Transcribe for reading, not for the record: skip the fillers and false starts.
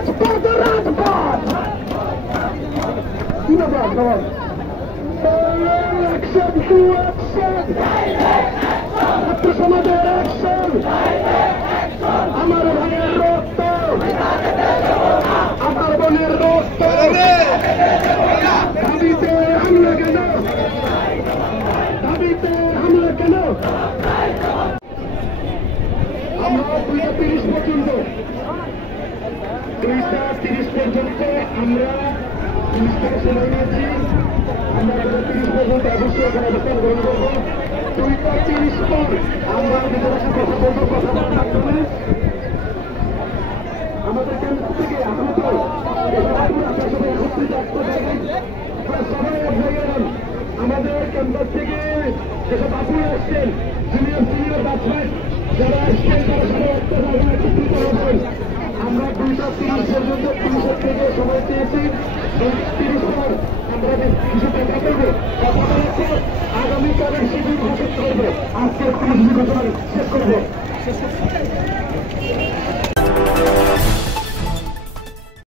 রাজপথ রাজপথ কি ব্যাপার অ্যাকশন টু অ্যাকশন ছাত্র সমাজের অ্যাকশন আমার ভাইয়ের রক্ত আমার বোনের রক্ত দাবিতে হামলা কেন দাবিতে হামলা কেন আমরা 2:30 পর্যন্ত 2:30 পর্যন্ত আমরা পুলিশ থেকে সময় নিয়েছি আমরা 2:30 পর্যন্ত অবশ্যই এখানে অবস্থান গ্রহণ করবো 2:30 পর আমরা নিজেদের সাথে কথা বলবো কথা বলার মাধ্যমে আমাদের কেন্দ্র থেকে আহত সবাই এক জায়গায় আমাদের কেন্দ্র থেকে যেসব আপুরা আসছেন সিনিয়র ব্যাটসম্যান যারা আসছেন তারা সবাই একটা জায়গায় একত্রিত হচ্ছেন আমরা 2:30 পর্যন্ত পুলিশের থেকে সময় পেয়েছি 2:30 পর আমরা কিছু কথা বলবো কথা বলার পর আগামীকালের শিবির ঘোষণা করবো আজকের পুলিশ ঘোষণা